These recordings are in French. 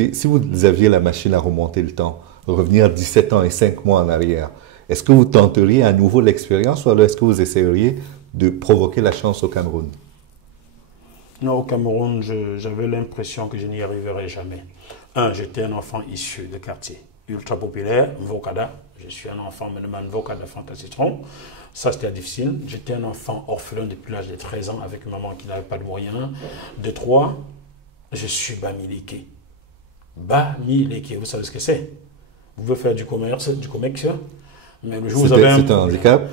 Et si vous aviez la machine à remonter le temps, revenir 17 ans et 5 mois en arrière, est-ce que vous tenteriez à nouveau l'expérience ou alors est-ce que vous essayeriez de provoquer la chance au Cameroun? Non, au Cameroun, j'avais l'impression que je n'y arriverais jamais. J'étais un enfant issu de quartier ultra populaire, Mvokada. Je suis un enfant Meneman Mvokada Fantasitron. Ça, c'était difficile. J'étais un enfant orphelin depuis l'âge de 13 ans avec une maman qui n'avait pas de moyens. De 3, je suis Bamileke. Bamileke, vous savez ce que c'est? Vous pouvez faire du commerce, mais le jour où vous avez C'est un handicap?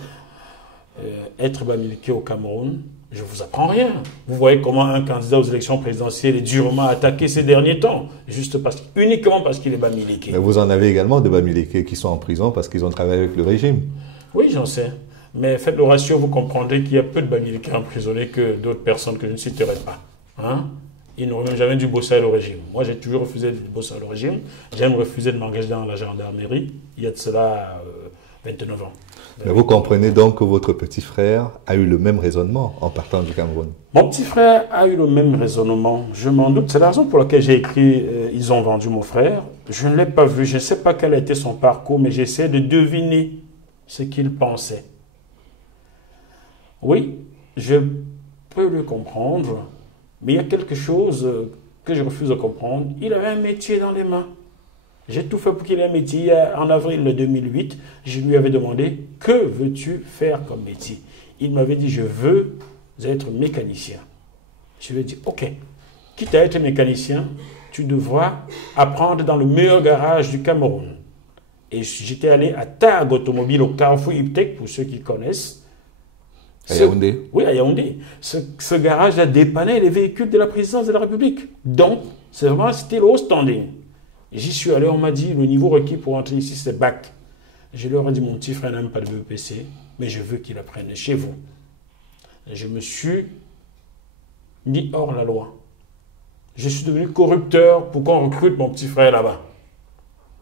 Être Bamileke au Cameroun, je ne vous apprends rien. Vous voyez comment un candidat aux élections présidentielles est durement attaqué ces derniers temps, uniquement parce qu'il est Bamileke. Mais vous en avez également de Bamileke qui sont en prison parce qu'ils ont travaillé avec le régime. Oui, j'en sais. Mais faites le ratio, vous comprendrez qu'il y a peu de Bamileke emprisonnés que d'autres personnes que je ne citerai pas. Hein? Ils n'auraient même jamais dû bosser à le régime. Moi, j'ai toujours refusé de bosser à le régime. J'aime refuser de m'engager dans la gendarmerie. Il y a de cela 29 ans. Mais vous comprenez donc que votre petit frère a eu le même raisonnement en partant du Cameroun? Mon petit frère a eu le même raisonnement. Je m'en doute. C'est la raison pour laquelle j'ai écrit « Ils ont vendu mon frère ». Je ne l'ai pas vu. Je ne sais pas quel a été son parcours, mais j'essaie de deviner ce qu'il pensait. Oui, je peux le comprendre, mais il y a quelque chose que je refuse de comprendre. Il avait un métier dans les mains. J'ai tout fait pour qu'il ait un métier. En avril 2008, je lui avais demandé « Que veux-tu faire comme métier ?» Il m'avait dit « Je veux être mécanicien. » Je lui ai dit « Ok, quitte à être mécanicien, tu devras apprendre dans le meilleur garage du Cameroun. » Et j'étais allé à Tag Automobile au Carrefour Iptec, pour ceux qui connaissent. À Yaoundé? Oui, à Yaoundé. Ce garage a dépanné les véhicules de la présidence de la République. Donc, c'est vraiment, c'était le haut standing. J'y suis allé, on m'a dit, le niveau requis pour entrer ici, c'est bac. Je leur ai dit, mon petit frère n'a même pas de BEPC, mais je veux qu'il apprenne chez vous. Et je me suis mis hors la loi. Je suis devenu corrupteur pour qu'on recrute mon petit frère là-bas.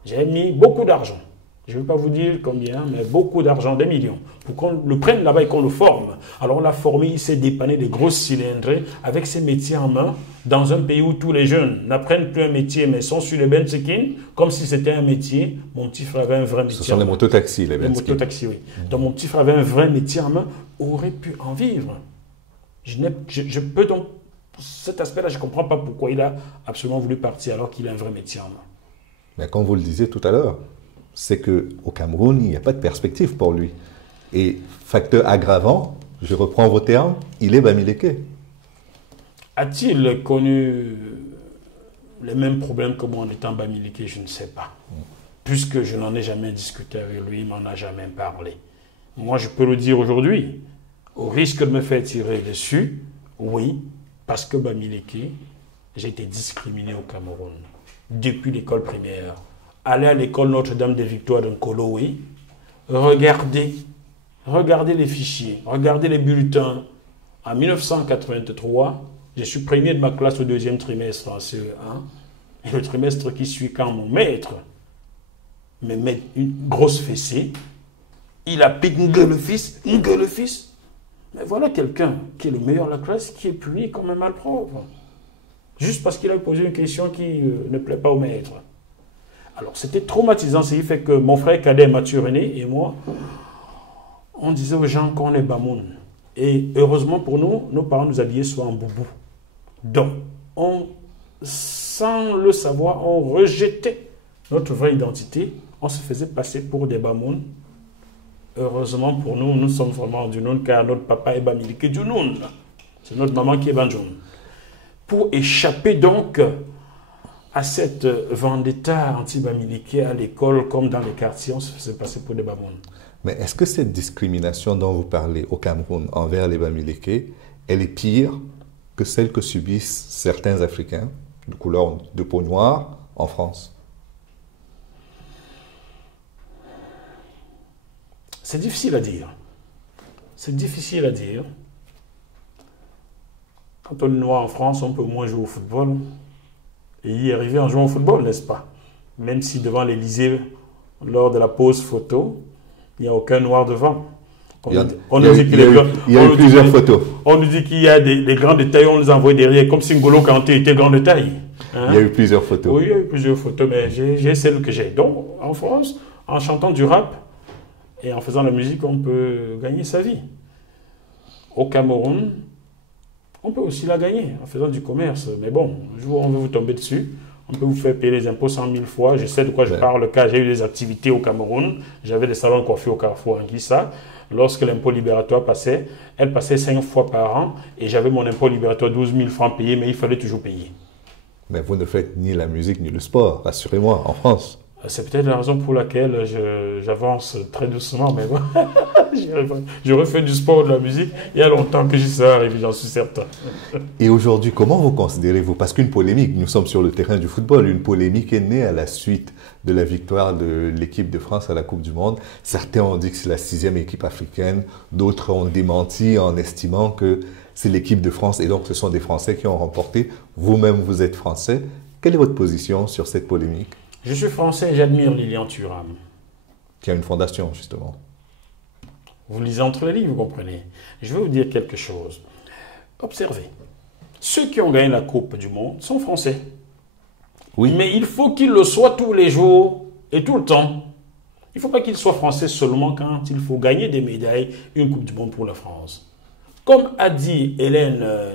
J'ai mis beaucoup d'argent. Je ne vais pas vous dire combien, mais beaucoup d'argent, des millions, pour qu'on le prenne là-bas et qu'on le forme. Alors on l'a formé, il s'est dépanné des grosses cylindrées avec ses métiers en main, dans un pays où tous les jeunes n'apprennent plus un métier, mais sont sur les benchikins, comme si c'était un métier. Mon petit frère avait un vrai métier. Ce sont les mototaxis, les benchikins. Les mototaxis, oui. Donc mon petit frère avait un vrai métier en main, aurait pu en vivre. Je peux donc, cet aspect-là, je ne comprends pas pourquoi il a absolument voulu partir alors qu'il a un vrai métier en main. Mais comme vous le disiez tout à l'heure, c'est qu'au Cameroun, il n'y a pas de perspective pour lui. Et facteur aggravant, je reprends vos termes, il est Bamileke. A-t-il connu les mêmes problèmes que moi en étant Bamileke? Je ne sais pas. Puisque je n'en ai jamais discuté avec lui, il m'en a jamais parlé. Moi, je peux le dire aujourd'hui, au risque de me faire tirer dessus, oui, parce que Bamileke, j'ai été discriminé au Cameroun depuis l'école primaire. Aller à l'école Notre-Dame des Victoires de Nkoloé, regardez les fichiers, regardez les bulletins. En 1983, je suis premier de ma classe au deuxième trimestre en CE1. Et le trimestre qui suit, quand mon maître me met une grosse fessée, il applique le fils. Mais voilà quelqu'un qui est le meilleur de la classe, qui est puni comme un malpropre. Juste parce qu'il a posé une question qui ne plaît pas au maître. Alors, c'était traumatisant, ce qui fait que mon frère cadet Mathieu René et moi, on disait aux gens qu'on est Bamoun. Et heureusement pour nous, nos parents nous habillaient soit en boubou. Donc, sans le savoir, on rejetait notre vraie identité. On se faisait passer pour des Bamoun. Heureusement pour nous, nous sommes vraiment du Noun, car notre papa est Bamileke du Noun. C'est notre maman qui est Banjoun. Pour échapper donc à cette vendetta anti-Bamileke à l'école comme dans les quartiers, on se faisait passer pour des Bamoun. Mais est-ce que cette discrimination dont vous parlez au Cameroun envers les Bamileke, elle est pire que celle que subissent certains Africains de couleur de peau noire en France? C'est difficile à dire. C'est difficile à dire. Quand on est noir en France, on peut moins jouer au football. Et y arriver en jouant au football, n'est-ce pas? Même si devant l'Élysée, lors de la pause photo, il n'y a aucun noir devant. On nous dit qu'il y a plusieurs photos. On nous dit qu'il y a des grands de taille, on nous envoie derrière, comme si N'Golo Kanté était grand de taille. Hein? Il y a eu plusieurs photos. Oui, il y a eu plusieurs photos, mais j'ai celle que j'ai. Donc, en France, en chantant du rap et en faisant la musique, on peut gagner sa vie. Au Cameroun, on peut aussi la gagner en faisant du commerce. Mais bon, un jour, on veut vous tomber dessus. On peut vous faire payer les impôts 100 000 fois. Je sais de quoi je parle, car j'ai eu des activités au Cameroun. J'avais des salons de coiffure au Carrefour en Guissa. Lorsque l'impôt libératoire passait, elle passait 5 fois par an et j'avais mon impôt libératoire 12 000 francs payés, mais il fallait toujours payer. Mais vous ne faites ni la musique ni le sport, rassurez-moi, en France. C'est peut-être la raison pour laquelle j'avance très doucement, mais bon, j'aurais fait du sport, de la musique, il y a longtemps que j'y serais arrivé, j'en suis certain. Et aujourd'hui, comment vous considérez-vous? Parce qu'une polémique, nous sommes sur le terrain du football, une polémique est née à la suite de la victoire de l'équipe de France à la Coupe du Monde. Certains ont dit que c'est la 6e équipe africaine, d'autres ont démenti en estimant que c'est l'équipe de France et donc ce sont des Français qui ont remporté. Vous-même, vous êtes Français. Quelle est votre position sur cette polémique? Je suis Français et j'admire Lilian Thuram. Qui a une fondation, justement. Vous lisez entre les lignes, vous comprenez. Je vais vous dire quelque chose. Observez. Ceux qui ont gagné la Coupe du Monde sont Français. Oui. Mais il faut qu'ils le soient tous les jours et tout le temps. Il ne faut pas qu'ils soient Français seulement quand il faut gagner des médailles, une Coupe du Monde pour la France. Comme a dit Elena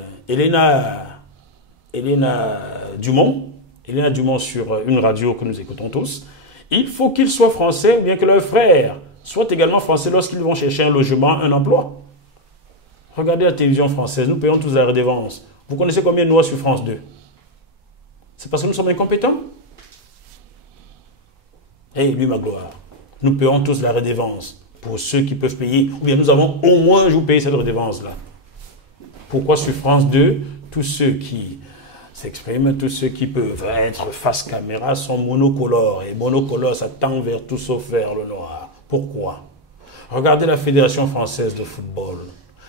Dumont sur une radio que nous écoutons tous, il faut qu'ils soient français ou bien que leurs frères soient également français lorsqu'ils vont chercher un logement, un emploi. Regardez la télévision française, nous payons tous la redevance. Vous connaissez combien de lois sur France 2? C'est parce que nous sommes incompétents? Eh, lui, ma gloire, nous payons tous la redevance pour ceux qui peuvent payer, ou bien nous avons au moins un jour payé cette redevance-là. Pourquoi sur France 2, tous ceux qui s'expriment, tous ceux qui peuvent être face caméra sont monocolores. Et monocolore, ça tend vers tout sauf vers le noir. Pourquoi? Regardez la Fédération française de football.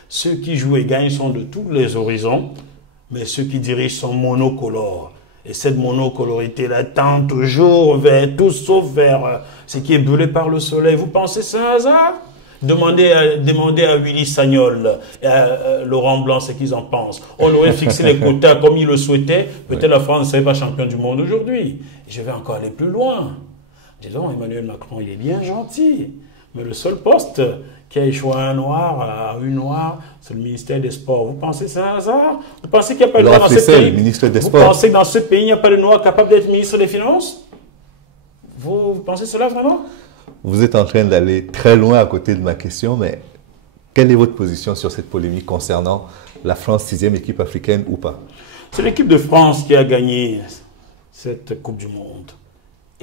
Ceux qui jouent et gagnent sont de tous les horizons, mais ceux qui dirigent sont monocolores. Et cette monocolorité-là tend toujours vers tout sauf vers ce qui est brûlé par le soleil. Vous pensez c'est un hasard? Demandez à Willy Sagnol et à Laurent Blanc ce qu'ils en pensent. On aurait fixé les quotas comme ils le souhaitaient. Peut-être la France ne serait pas championne du monde aujourd'hui. Je vais encore aller plus loin. Disons, Emmanuel Macron, il est bien gentil. Mais le seul poste qui a échoué à un noir, à une noire, c'est le ministère des Sports. Vous pensez que c'est un hasard? Vous pensez qu'il n'y a pas de noir dans ce pays? Vous pensez que dans ce pays, il n'y a pas de noir capable d'être ministre des Finances? Vous pensez cela vraiment? Vous êtes en train d'aller très loin à côté de ma question, mais quelle est votre position sur cette polémique concernant la France 6e équipe africaine ou pas? C'est l'équipe de France qui a gagné cette Coupe du Monde.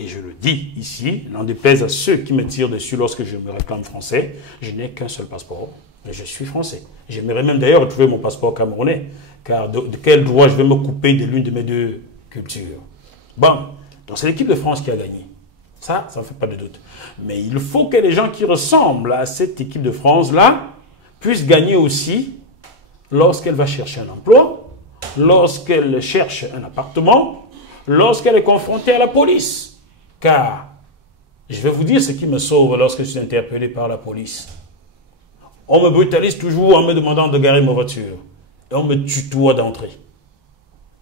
Et je le dis ici, n'en déplaise à ceux qui me tirent dessus lorsque je me réclame français, je n'ai qu'un seul passeport, mais je suis français. J'aimerais même d'ailleurs retrouver mon passeport camerounais, car de quel droit je vais me couper de l'une de mes deux cultures? Bon, donc c'est l'équipe de France qui a gagné. Ça ne fait pas de doute. Mais il faut que les gens qui ressemblent à cette équipe de France-là puissent gagner aussi lorsqu'elle va chercher un emploi, lorsqu'elle cherche un appartement, lorsqu'elle est confrontée à la police. Car, je vais vous dire ce qui me sauve lorsque je suis interpellé par la police. On me brutalise toujours en me demandant de garer ma voiture. Et on me tutoie d'entrée.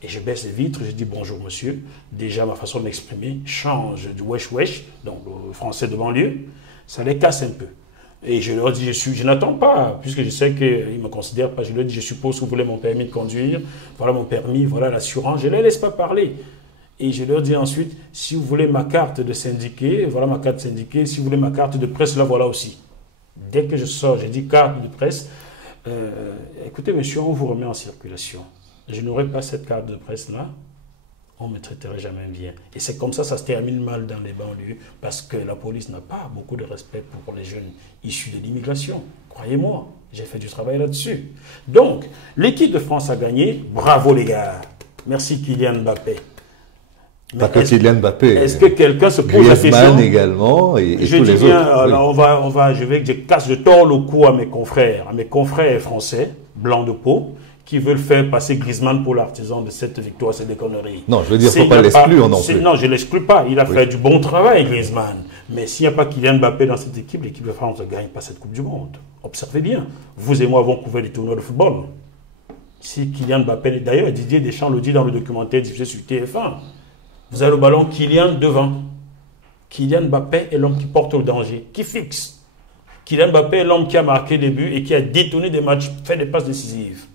Et je baisse les vitres, je dis bonjour monsieur. Déjà, ma façon de m'exprimer change du wesh wesh, donc le français de banlieue. Ça les casse un peu. Et je leur dis, je n'attends pas, puisque je sais qu'ils ne me considèrent pas. Je leur dis, je suppose que vous voulez mon permis de conduire. Voilà mon permis, voilà l'assurance. Je ne les laisse pas parler. Et je leur dis ensuite, si vous voulez ma carte de syndiqué, voilà ma carte syndiquée. Si vous voulez ma carte de presse, la voilà aussi. Dès que je sors, je dis carte de presse. Écoutez monsieur, on vous remet en circulation. Je n'aurais pas cette carte de presse-là, on ne me traiterait jamais bien. Et c'est comme ça se termine mal dans les banlieues, parce que la police n'a pas beaucoup de respect pour les jeunes issus de l'immigration. Croyez-moi, j'ai fait du travail là-dessus. Donc, l'équipe de France a gagné, bravo les gars. Merci Kylian Mbappé. Pas que Kylian Mbappé. Est-ce que quelqu'un se pose la question? Griezmann également et tous les autres. Alors je tords le cou à mes confrères français, blancs de peau, qui veulent faire passer Griezmann pour l'artisan de cette victoire, c'est des conneries. Non, je veux dire, il ne faut pas l'exclure non plus. Non, je ne l'exclus pas. Il a fait du bon travail, Griezmann. Mais s'il n'y a pas Kylian Mbappé dans cette équipe, l'équipe de France ne gagne pas cette Coupe du Monde. Observez bien. Vous et moi avons couvert les tournois de football. Si Kylian Mbappé, d'ailleurs Didier Deschamps le dit dans le documentaire diffusé sur TF1, vous avez le ballon Kylian devant. Kylian Mbappé est l'homme qui porte le danger, qui fixe. Kylian Mbappé est l'homme qui a marqué des buts et qui a détourné des matchs, fait des passes décisives.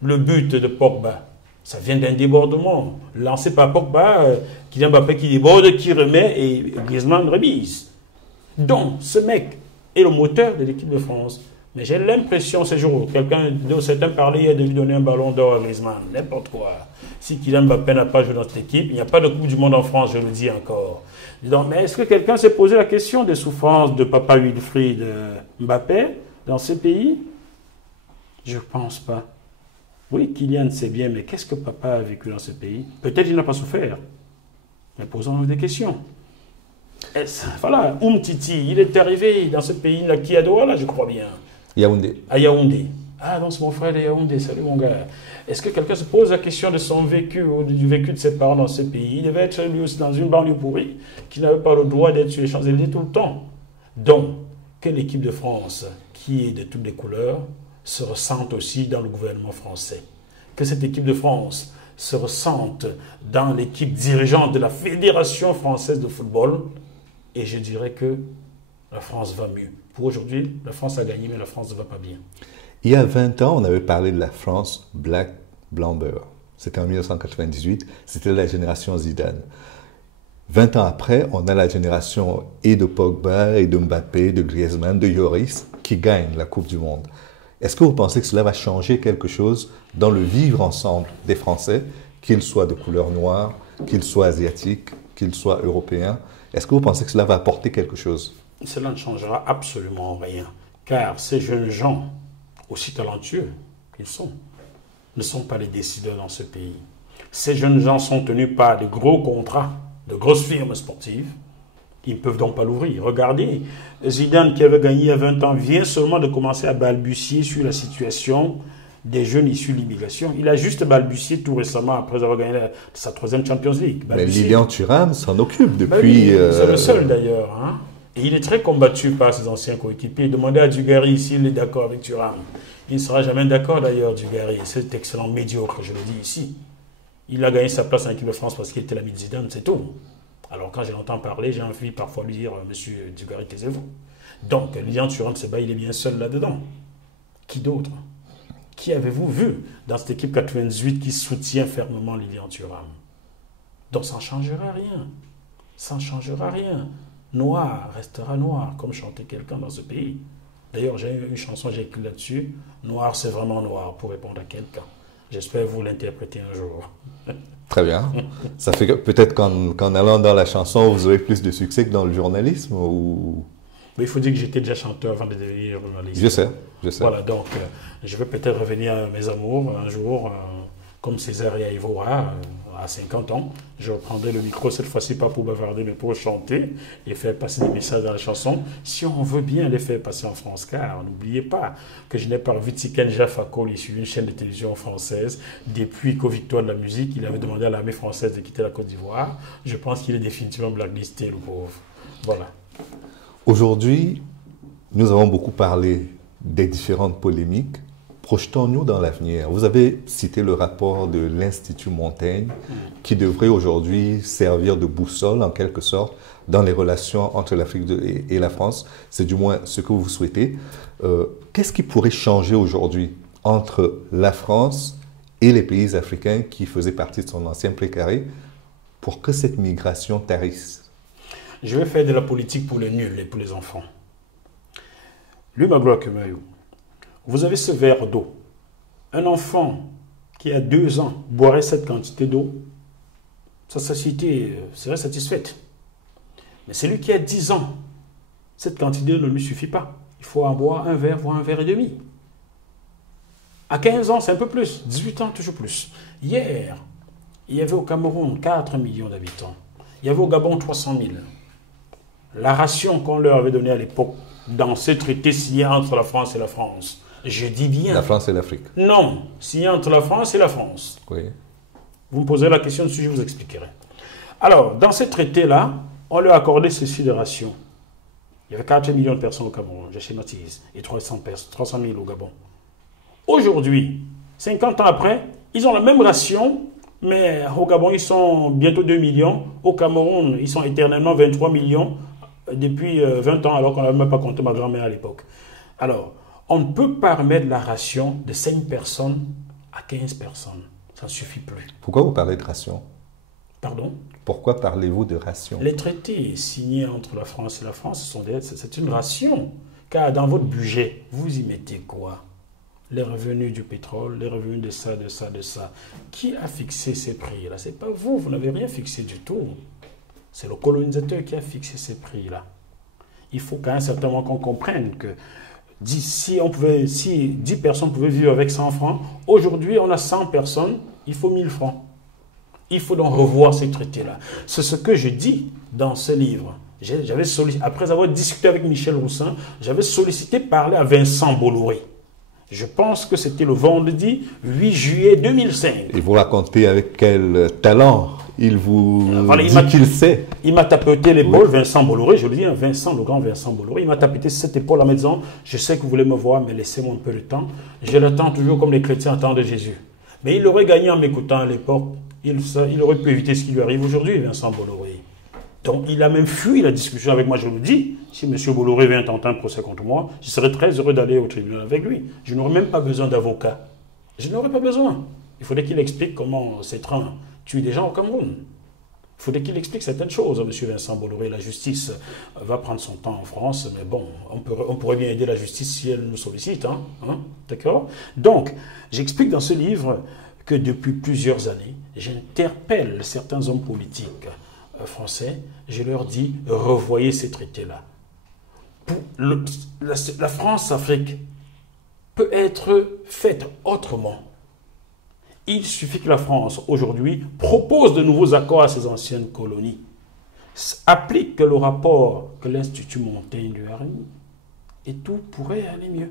Le but de Pogba, ça vient d'un débordement. Lancé par Pogba, Kylian Mbappé qui déborde, qui remet et Griezmann remise. Donc, ce mec est le moteur de l'équipe de France. Mais j'ai l'impression, ces jours, certains parlaient de lui donner un ballon d'or à Griezmann, n'importe quoi. Si Kylian Mbappé n'a pas joué dans cette équipe, il n'y a pas de Coupe du Monde en France, je le dis encore. Donc, mais est-ce que quelqu'un s'est posé la question des souffrances de papa Wilfried Mbappé dans ce pays? Je ne pense pas. Oui, Kylian, c'est bien, mais qu'est-ce que papa a vécu dans ce pays? Peut-être qu'il n'a pas souffert. Mais posons-nous des questions. Voilà, Titi, il est arrivé dans ce pays, qui est à Douala, je crois bien. Yaoundé. À Yaoundé. Ah non, c'est mon frère de Yaoundé, salut mon gars. Est-ce que quelqu'un se pose la question de son vécu ou du vécu de ses parents dans ce pays? Il devait être lui aussi dans une banlieue pourrie, qui n'avait pas le droit d'être sur les Champs-Élysées tout le temps. Donc, que l'équipe de France, qui est de toutes les couleurs, se ressente aussi dans le gouvernement français. Que cette équipe de France se ressente dans l'équipe dirigeante de la Fédération française de football. Et je dirais que la France va mieux. Pour aujourd'hui, la France a gagné, mais la France ne va pas bien. Il y a 20 ans, on avait parlé de la France Black Blamber. C'était en 1998, c'était la génération Zidane. 20 ans après, on a la génération et de Pogba, et de Mbappé, de Griezmann, de Lloris, qui gagnent la Coupe du Monde. Est-ce que vous pensez que cela va changer quelque chose dans le vivre ensemble des Français, qu'ils soient de couleur noire, qu'ils soient asiatiques, qu'ils soient européens? Est-ce que vous pensez que cela va apporter quelque chose? Cela ne changera absolument rien, car ces jeunes gens, aussi talentueux qu'ils sont, ne sont pas les décideurs dans ce pays. Ces jeunes gens sont tenus par de gros contrats, de grosses firmes sportives. Ils ne peuvent donc pas l'ouvrir. Regardez, Zidane, qui avait gagné il y a 20 ans, vient seulement de commencer à balbutier sur la situation des jeunes issus de l'immigration. Il a juste balbutié tout récemment, après avoir gagné sa 3e Champions League. Mais Lilian Thuram s'en occupe depuis... C'est le seul d'ailleurs. Hein? Et il est très combattu par ses anciens coéquipiers. Demandez à Dugarry s'il est d'accord avec Thuram. Il ne sera jamais d'accord d'ailleurs, Dugarry. C'est excellent médiocre, je le dis ici. Il a gagné sa place en équipe de France parce qu'il était l'ami de Zidane, c'est tout. Alors quand je l'entends parler, j'ai envie parfois de lui dire « Monsieur Dugarry, taisez-vous ». Donc, Lilian Thuram, il est bien seul là-dedans. Qui d'autre? Qui avez-vous vu dans cette équipe 98 qui soutient fermement Lilian Thuram? Donc ça ne changera rien. Ça ne changera rien. Noir restera noir, comme chantait quelqu'un dans ce pays. D'ailleurs, j'ai une chanson, j'ai écrit là-dessus. Noir, c'est vraiment noir, pour répondre à quelqu'un. J'espère vous l'interpréter un jour. Très bien. Ça fait que peut-être qu'en allant dans la chanson, vous aurez plus de succès que dans le journalisme ou... Mais il faut dire que j'étais déjà chanteur avant de devenir journaliste. Je sais. Voilà, donc je vais peut-être revenir à mes amours un jour, comme César et Ivora, à 50 ans. Je reprendrai le micro, cette fois-ci pas pour bavarder, mais pour chanter et faire passer des messages dans la chanson. Si on veut bien les faire passer en France, car n'oubliez pas que je n'ai pas vu Tiken Jafakoli sur une chaîne de télévision française. Depuis qu'au Victoire de la musique, il avait demandé à l'armée française de quitter la Côte d'Ivoire. Je pense qu'il est définitivement blacklisté, le pauvre. Voilà. Aujourd'hui, nous avons beaucoup parlé des différentes polémiques. Projetons-nous dans l'avenir. Vous avez cité le rapport de l'Institut Montaigne qui devrait aujourd'hui servir de boussole en quelque sorte dans les relations entre l'Afrique et la France. C'est du moins ce que vous souhaitez. Qu'est-ce qui pourrait changer aujourd'hui entre la France et les pays africains qui faisaient partie de son ancien précaré pour que cette migration tarisse? Je vais faire de la politique pour les nuls et pour les enfants. Lumagro Kemayou, vous avez ce verre d'eau. Un enfant qui a 2 ans boirait cette quantité d'eau, sa satiété serait satisfaite. Mais celui qui a 10 ans, cette quantité ne lui suffit pas. Il faut en boire un verre, voire un verre et demi. À 15 ans, c'est un peu plus. 18 ans, toujours plus. Hier, il y avait au Cameroun 4 millions d'habitants. Il y avait au Gabon 300 000. La ration qu'on leur avait donnée à l'époque, dans ce traité signé entre la France et la France, je dis bien... La France et l'Afrique. Non, signé entre la France et la France. Oui. Vous me posez la question dessus, je vous expliquerai. Alors, dans ce traité-là, on leur accordait ceci de ration. Il y avait 4 millions de personnes au Cameroun, je schématise, et 300 000 au Gabon. Aujourd'hui, 50 ans après, ils ont la même ration, mais au Gabon, ils sont bientôt 2 millions. Au Cameroun, ils sont éternellement 23 millions depuis 20 ans, alors qu'on n'avait même pas compté ma grand-mère à l'époque. Alors, on ne peut pas remettre la ration de 5 personnes à 15 personnes. Ça ne suffit plus. Pourquoi vous parlez de ration? Pardon? Pourquoi parlez-vous de ration? Les traités signés entre la France et la France, c'est une ration. Car dans votre budget, vous y mettez quoi? Les revenus du pétrole, les revenus de ça, de ça, de ça. Qui a fixé ces prix-là? Ce n'est pas vous, vous n'avez rien fixé du tout. C'est le colonisateur qui a fixé ces prix-là. Il faut qu'à un certain moment qu'on comprenne que si 10 personnes pouvaient vivre avec 100 francs, aujourd'hui on a 100 personnes, il faut 1000 francs. Il faut donc revoir ces traités-là. C'est ce que je dis dans ce livre. Après avoir discuté avec Michel Roussin, j'avais sollicité parler à Vincent Bolloré. Je pense que c'était le vendredi 8 juillet 2005. Et vous racontez avec quel talent il vous dit qu'il sait. Il m'a tapoté l'épaule, oui. Vincent Bolloré, je le dis, Vincent, le grand Vincent Bolloré, il m'a tapoté cette épaule en me disant, je sais que vous voulez me voir, mais laissez-moi un peu de temps. Je l'attends toujours comme les chrétiens attendent Jésus. Mais il aurait gagné en m'écoutant à l'époque. Il aurait pu éviter ce qui lui arrive aujourd'hui, Vincent Bolloré. Donc, il a même fui la discussion avec moi, je le dis. Si M. Bolloré vient tenter un procès contre moi, je serais très heureux d'aller au tribunal avec lui. Je n'aurais même pas besoin d'avocat. Je n'aurais pas besoin. Il faudrait qu'il explique comment ces trains tuent des gens au Cameroun. Il faudrait qu'il explique certaines choses, M. Vincent Bolloré. La justice va prendre son temps en France, mais bon, on pourrait bien aider la justice si elle nous sollicite. Hein, d'accord? Donc, j'explique dans ce livre que depuis plusieurs années, j'interpelle certains hommes politiques français, je leur dis, revoyez ces traités-là. La France-Afrique peut être faite autrement. Il suffit que la France, aujourd'hui, propose de nouveaux accords à ses anciennes colonies, applique le rapport que l'Institut Montaigne lui a remis, et tout pourrait aller mieux.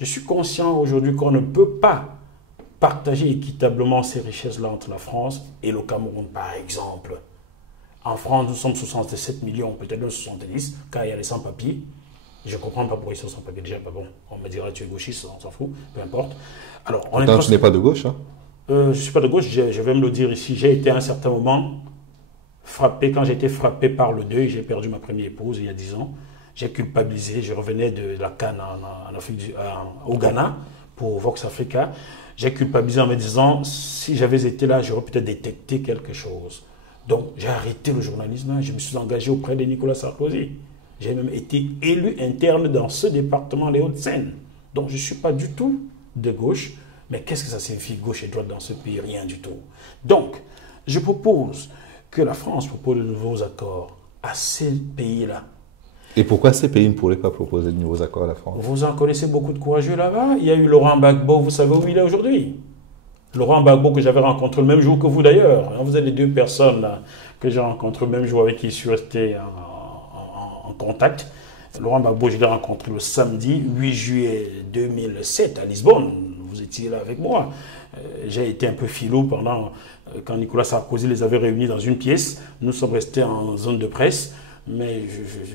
Je suis conscient aujourd'hui qu'on ne peut pas partager équitablement ces richesses-là entre la France et le Cameroun, par exemple. En France, nous sommes 67 millions, peut-être même 70, car il y a les sans-papiers. Je ne comprends pas pourquoi ils sont sans-papiers. Déjà, pas bon. On me dira, tu es gauchiste, on s'en fout, peu importe. Alors, pourtant, tu n'es pas de gauche, hein? Je ne suis pas de gauche, je vais me le dire ici. J'ai été à un certain moment frappé, quand j'ai été frappé par le deuil, j'ai perdu ma première épouse il y a 10 ans. J'ai culpabilisé, je revenais de la CAN au Ghana pour Vox Africa. J'ai culpabilisé en me disant, si j'avais été là, j'aurais peut-être détecté quelque chose. Donc, j'ai arrêté le journalisme, je me suis engagé auprès de Nicolas Sarkozy. J'ai même été élu interne dans ce département, les Hauts-de-Seine. Donc, je ne suis pas du tout de gauche. Mais qu'est-ce que ça signifie gauche et droite dans ce pays? Rien du tout. Donc, je propose que la France propose de nouveaux accords à ces pays-là. Et pourquoi ces pays ne pourraient pas proposer de nouveaux accords à la France? Vous en connaissez beaucoup de courageux là-bas. Il y a eu Laurent Gbagbo, vous savez où il est aujourd'hui? Laurent Gbagbo, que j'avais rencontré le même jour que vous d'ailleurs. Vous êtes les deux personnes là, que j'ai rencontrées le même jour, avec qui je suis resté en contact. Laurent Gbagbo, je l'ai rencontré le samedi 8 juillet 2007 à Lisbonne. Vous étiez là avec moi. J'ai été un peu filou pendant quand Nicolas Sarkozy les avait réunis dans une pièce. Nous sommes restés en zone de presse, mais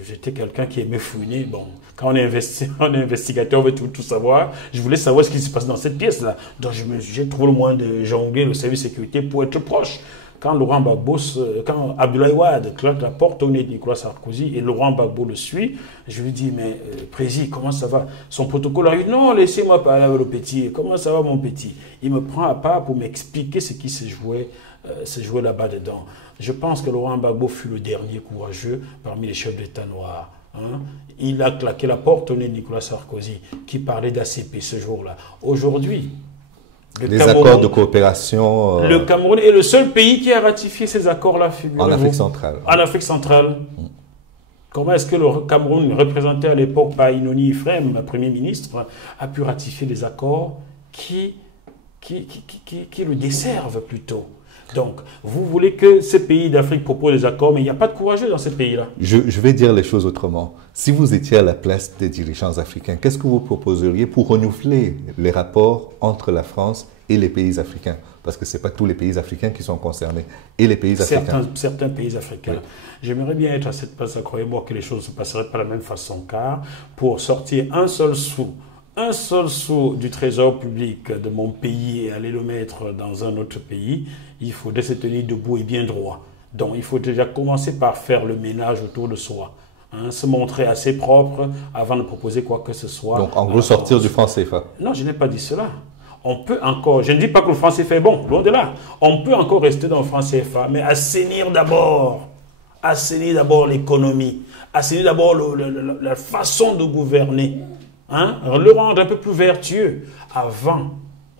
j'étais quelqu'un qui aimait fouiner. Bon, quand on est investigateur, on veut tout savoir. Je voulais savoir ce qui se passe dans cette pièce-là. Donc j'ai trouvé le moyen de jongler le service de sécurité pour être proche. Quand Laurent Gbagbo, quand Abdoulaye Wade claque la porte au nez de Nicolas Sarkozy et Laurent Gbagbo le suit, je lui dis, mais Président, comment ça va? Son protocole arrive, non, laissez-moi parler avec le petit. Comment ça va mon petit? Il me prend à part pour m'expliquer ce qui se jouait là-bas dedans. Je pense que Laurent Gbagbo fut le dernier courageux parmi les chefs d'État noirs. Hein? Il a claqué la porte au nez de Nicolas Sarkozy qui parlait d'ACP ce jour-là. Aujourd'hui, les accords de coopération... Le Cameroun est le seul pays qui a ratifié ces accords-là. En Afrique centrale. En Afrique centrale. Comment est-ce que le Cameroun, représenté à l'époque par Inoni Ifrem, Premier ministre, a pu ratifier des accords qui le desservent plutôt? Donc, vous voulez que ces pays d'Afrique proposent des accords, mais il n'y a pas de courageux dans ces pays-là. Je vais dire les choses autrement. Si vous étiez à la place des dirigeants africains, qu'est-ce que vous proposeriez pour renouveler les rapports entre la France et les pays africains? Parce que ce n'est pas tous les pays africains qui sont concernés. Et les pays africains. Certains pays africains. Oui. J'aimerais bien être à cette place, croyez-moi que les choses ne se passeraient pas de la même façon, car pour sortir un seul sou un seul sou du trésor public de mon pays et aller le mettre dans un autre pays, il faudrait se tenir debout et bien droit. Donc il faut déjà commencer par faire le ménage autour de soi. Hein, se montrer assez propre avant de proposer quoi que ce soit. Donc en gros sortir du franc CFA. Non, je n'ai pas dit cela. On peut encore, je ne dis pas que le franc CFA est bon, loin de là. On peut encore rester dans le franc CFA, mais assainir d'abord l'économie, assainir d'abord la façon de gouverner, hein, le rendre un peu plus vertueux avant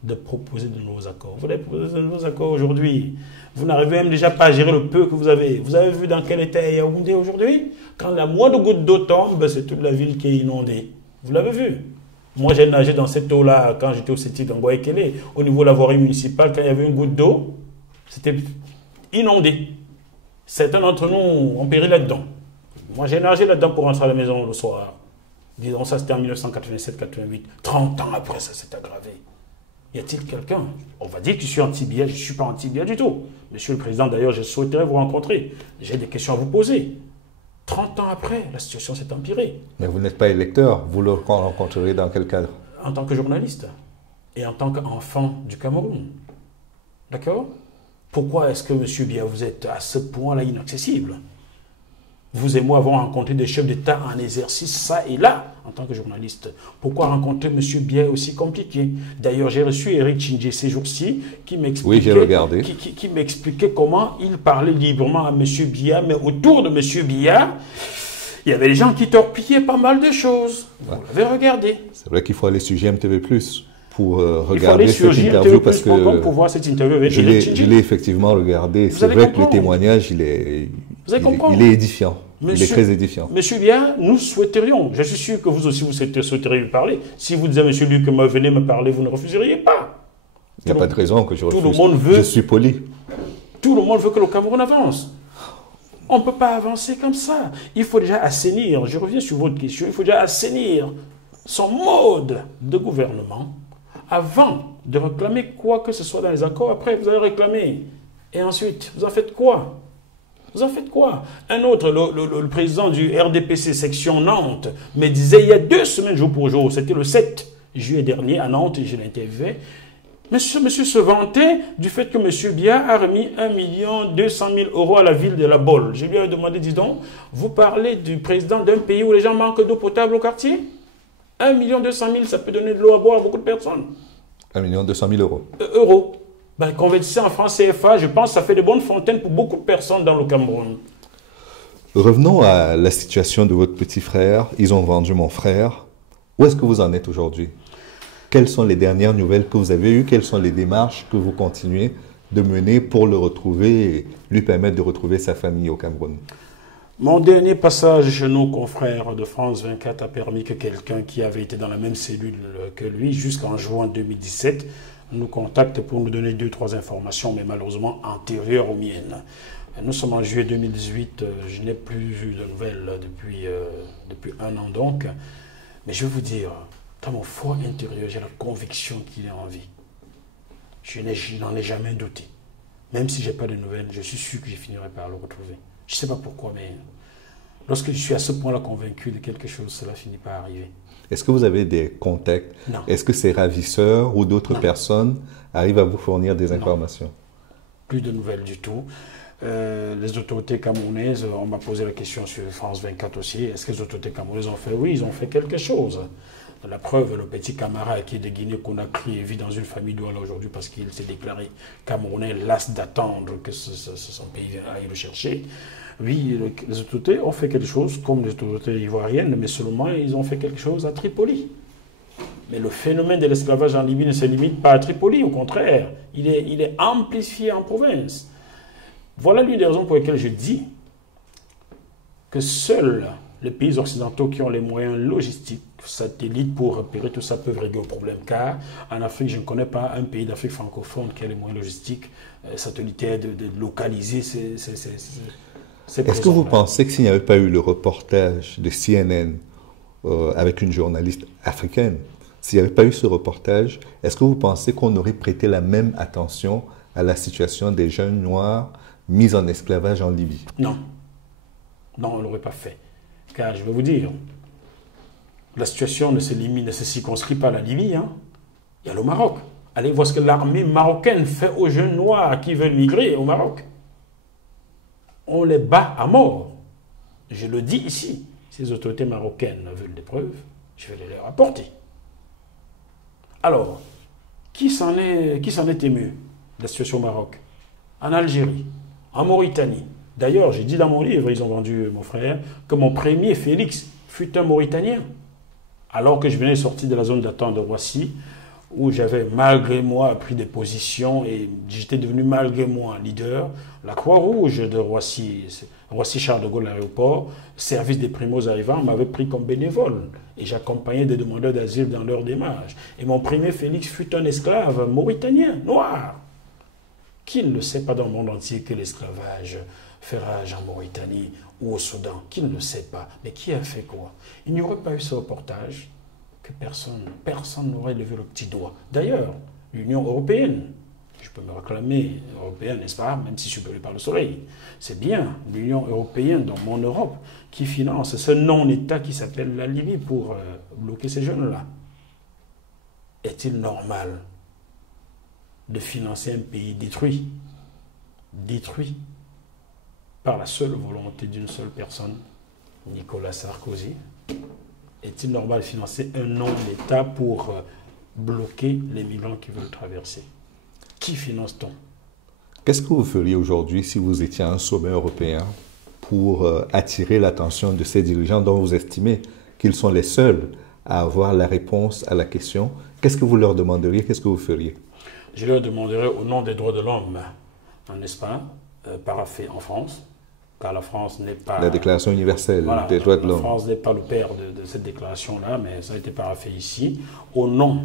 de proposer de nouveaux accords. Vous allez proposer de nouveaux accords aujourd'hui. Vous n'arrivez même déjà pas à gérer le peu que vous avez. Vous avez vu dans quel état est Yaoundé aujourd'hui? Quand la moindre goutte d'eau tombe, c'est toute la ville qui est inondée. Vous l'avez vu? Moi, j'ai nagé dans cette eau-là quand j'étais au CETI dans Boakele, au niveau de la voirie municipale, quand il y avait une goutte d'eau, c'était inondé. Certains d'entre nous ont péri là-dedans. Moi, j'ai nagé là-dedans pour rentrer à la maison le soir. Disons, ça c'était en 1987-88. 30 ans après, ça s'est aggravé. Y a-t-il quelqu'un? On va dire que je suis anti-BIA, je ne suis pas anti-BIA du tout. Monsieur le Président, d'ailleurs, je souhaiterais vous rencontrer. J'ai des questions à vous poser. 30 ans après, la situation s'est empirée. Mais vous n'êtes pas électeur, vous le rencontrerez dans quel cadre? En tant que journaliste et en tant qu'enfant du Cameroun. D'accord? Pourquoi est-ce que, monsieur Biya, vous êtes à ce point-là inaccessible? Vous et moi avons rencontré des chefs d'État en exercice, ça et là, en tant que journaliste. Pourquoi rencontrer M. Biya aussi compliqué? D'ailleurs, j'ai reçu Eric Chindjé ces jours-ci qui m'expliquait oui, j'ai regardé. Qui m'expliquait comment il parlait librement à M. Biya, mais autour de M. Biya, il y avait des gens qui torpillaient pas mal de choses. Vous l'avez regardé. C'est vrai qu'il faut aller sur GMTV+, pour regarder cette interview parce que pour voir cette interview avec je l'ai effectivement regardé. C'est vrai que le témoignage, il est édifiant. Il est très édifiant. Monsieur Biya, nous souhaiterions, je suis sûr que vous aussi vous souhaiteriez lui parler. Si vous disiez à monsieur Luc que venez me parler, vous ne refuseriez pas. Il n'y a pas de raison que je refuse. Tout le monde veut, je suis poli. Tout le monde veut que le Cameroun avance. On ne peut pas avancer comme ça. Il faut déjà assainir, je reviens sur votre question, il faut déjà assainir son mode de gouvernement avant de réclamer quoi que ce soit dans les accords. Après, vous allez réclamer. Et ensuite, vous en faites quoi? Vous en faites quoi? Un autre, le président du RDPC section Nantes, me disait il y a 2 semaines jour pour jour, c'était le 7 juillet dernier à Nantes, et je l'interviewais, monsieur se vantait du fait que M. Biya a remis 1 200 000 € à la ville de La Baule. Je lui ai demandé, dis donc, vous parlez du président d'un pays où les gens manquent d'eau potable au quartier? 1 200 000, ça peut donner de l'eau à boire à beaucoup de personnes. 1 200 000 €. Euros. Ben, convertissez en francs CFA, je pense que ça fait de bonnes fontaines pour beaucoup de personnes dans le Cameroun. Revenons à la situation de votre petit frère. Ils ont vendu mon frère. Où est-ce que vous en êtes aujourd'hui? Quelles sont les dernières nouvelles que vous avez eues? Quelles sont les démarches que vous continuez de mener pour le retrouver et lui permettre de retrouver sa famille au Cameroun? Mon dernier passage chez nos confrères de France 24 a permis que quelqu'un qui avait été dans la même cellule que lui jusqu'en juin 2017 nous contacte pour nous donner 2-3 informations, mais malheureusement antérieures aux miennes. Nous sommes en juillet 2018, je n'ai plus vu de nouvelles depuis 1 an donc. Mais je vais vous dire, dans mon fort intérieur, j'ai la conviction qu'il est en vie. Je n'en ai jamais douté. Même si je n'ai pas de nouvelles, je suis sûr que je finirai par le retrouver. Je ne sais pas pourquoi, mais lorsque je suis à ce point-là convaincu de quelque chose, cela finit par arriver. Est-ce que vous avez des contacts? Non. Est-ce que ces ravisseurs ou d'autres personnes arrivent à vous fournir des informations? Plus de nouvelles du tout. Les autorités camerounaises, on m'a posé la question sur France 24 aussi, est-ce que les autorités camerounaises ont fait? Oui, ils ont fait quelque chose. La preuve, le petit camarade qui est de Guinée-Conakry vit dans une famille douane aujourd'hui parce qu'il s'est déclaré camerounais, las d'attendre que son pays aille le chercher. Oui, les autorités ont fait quelque chose, comme les autorités ivoiriennes, mais seulement ils ont fait quelque chose à Tripoli. Mais le phénomène de l'esclavage en Libye ne se limite pas à Tripoli, au contraire, il est amplifié en province. Voilà l'une des raisons pour lesquelles je dis que seuls les pays occidentaux qui ont les moyens logistiques, satellites pour repérer tout ça peuvent régler le problème. Car en Afrique, je ne connais pas un pays d'Afrique francophone qui a les moyens logistiques satellitaires de localiser ces Est-ce que vous pensez que s'il n'y avait pas eu le reportage de CNN avec une journaliste africaine, s'il n'y avait pas eu ce reportage, est-ce que vous pensez qu'on aurait prêté la même attention à la situation des jeunes noirs mis en esclavage en Libye? Non. Non, on ne l'aurait pas fait. Car je vais vous dire, La situation ne se circonscrit pas à la Libye. Hein. Il y a le Maroc. Allez voir ce que l'armée marocaine fait aux jeunes noirs qui veulent migrer au Maroc. On les bat à mort. Je le dis ici. Si les autorités marocaines veulent des preuves, je vais les leur apporter. Alors, qui s'en est ému de la situation au Maroc? En Algérie, en Mauritanie. D'ailleurs, j'ai dit dans mon livre, ils ont vendu mon frère, que mon premier Félix fut un Mauritanien. Alors que je venais sortir de la zone d'attente de Roissy, où j'avais malgré moi pris des positions et j'étais devenu malgré moi leader. La Croix-Rouge de Roissy, Roissy-Charles de Gaulle l'aéroport, service des primos arrivants, m'avait pris comme bénévole et j'accompagnais des demandeurs d'asile dans leur démarche. Et mon premier Félix fut un esclave mauritanien, noir. Qui ne le sait pas dans le monde entier que l'esclavage fait rage en Mauritanie ou au Soudan? Qui ne le sait pas? Mais qui a fait quoi? Il n'y aurait pas eu ce reportage que personne n'aurait levé le petit doigt. D'ailleurs, l'Union européenne, je peux me réclamer européenne, n'est-ce pas, même si je suis brûlé par le soleil, c'est bien l'Union européenne, dans mon Europe, qui finance ce non-État qui s'appelle la Libye pour bloquer ces jeunes-là. Est-il normal de financer un pays détruit par la seule volonté d'une seule personne, Nicolas Sarkozy? Est-il normal de financer un non-État pour bloquer les migrants qui veulent traverser? Qui finance-t-on? Qu'est-ce que vous feriez aujourd'hui si vous étiez à un sommet européen pour attirer l'attention de ces dirigeants dont vous estimez qu'ils sont les seuls à avoir la réponse à la question? Qu'est-ce que vous leur demanderiez? Qu'est-ce que vous feriez? Je leur demanderais au nom des droits de l'homme, n'est-ce pas, paraphé en France, car la France n'est pas... La Déclaration universelle des droits de l'homme. La France n'est pas le père de cette déclaration-là, mais ça a été paraphé ici. Au nom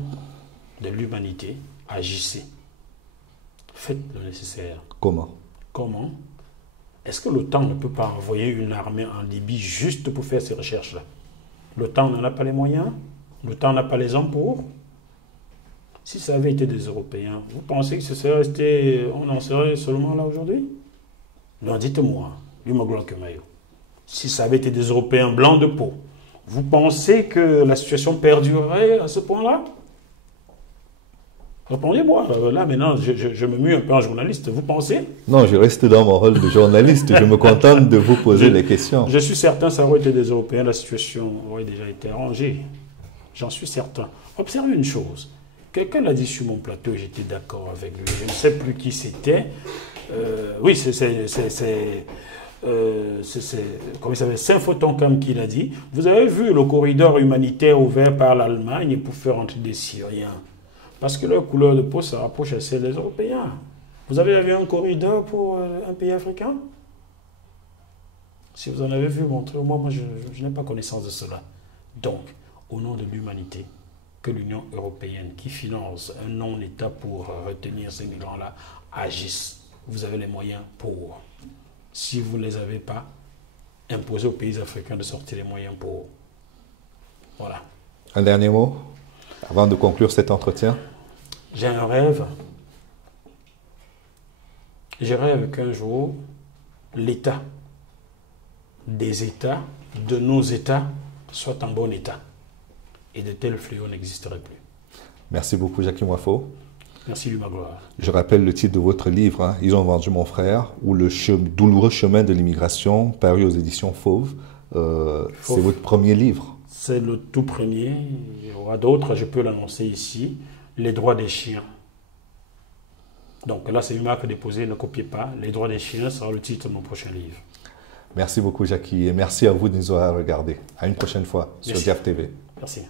de l'humanité, agissez. Faites le nécessaire. Comment? Comment? Est-ce que l'OTAN ne peut pas envoyer une armée en Libye juste pour faire ces recherches-là? L'OTAN n'en a pas les moyens? L'OTAN n'a pas les hommes pour? Si ça avait été des Européens, vous pensez que ce serait resté, on en serait seulement là aujourd'hui? Non, dites-moi, si ça avait été des Européens blancs de peau, vous pensez que la situation perdurerait à ce point-là? Répondez-moi. Là, maintenant, je me mue un peu en journaliste. Vous pensez? Non, je reste dans mon rôle de journaliste. Je me contente de vous poser les questions. Je suis certain que ça aurait été des Européens, la situation aurait déjà été arrangée. J'en suis certain. Observez une chose. Quelqu'un l'a dit sur mon plateau et j'étais d'accord avec lui. Je ne sais plus qui c'était. Oui, comment il s'appelle, Saint-Photoncam qui l'a dit. Vous avez vu le corridor humanitaire ouvert par l'Allemagne pour faire entrer des Syriens. Parce que leur couleur de peau se rapproche à celle des Européens. Vous avez vu un corridor pour un pays africain? Si vous en avez vu, montrez-moi. Moi, je n'ai pas connaissance de cela. Donc, au nom de l'humanité, que l'Union européenne, qui finance un non-État pour retenir ces migrants-là, agisse. Vous avez les moyens pour. Si vous ne les avez pas, imposez aux pays africains de sortir les moyens pour. Voilà. Un dernier mot avant de conclure cet entretien? J'ai un rêve. Je rêve qu'un jour, l'État, des États, de nos États, soit en bon état. Et de tels fléaux n'existeraient plus. Merci beaucoup, Jackie Moifo. Merci, Luma Gloire. Je rappelle le titre de votre livre, hein, Ils ont vendu mon frère, ou Le douloureux chemin de l'immigration, paru aux éditions Fauve. C'est votre premier livre. C'est le tout premier. Il y aura d'autres, je peux l'annoncer ici. Les droits des chiens. Donc là, c'est une marque déposée, ne copiez pas. Les droits des chiens sera le titre de mon prochain livre. Merci beaucoup, Jackie. Et merci à vous de nous avoir regardés. À une prochaine fois sur Diaf TV. Merci.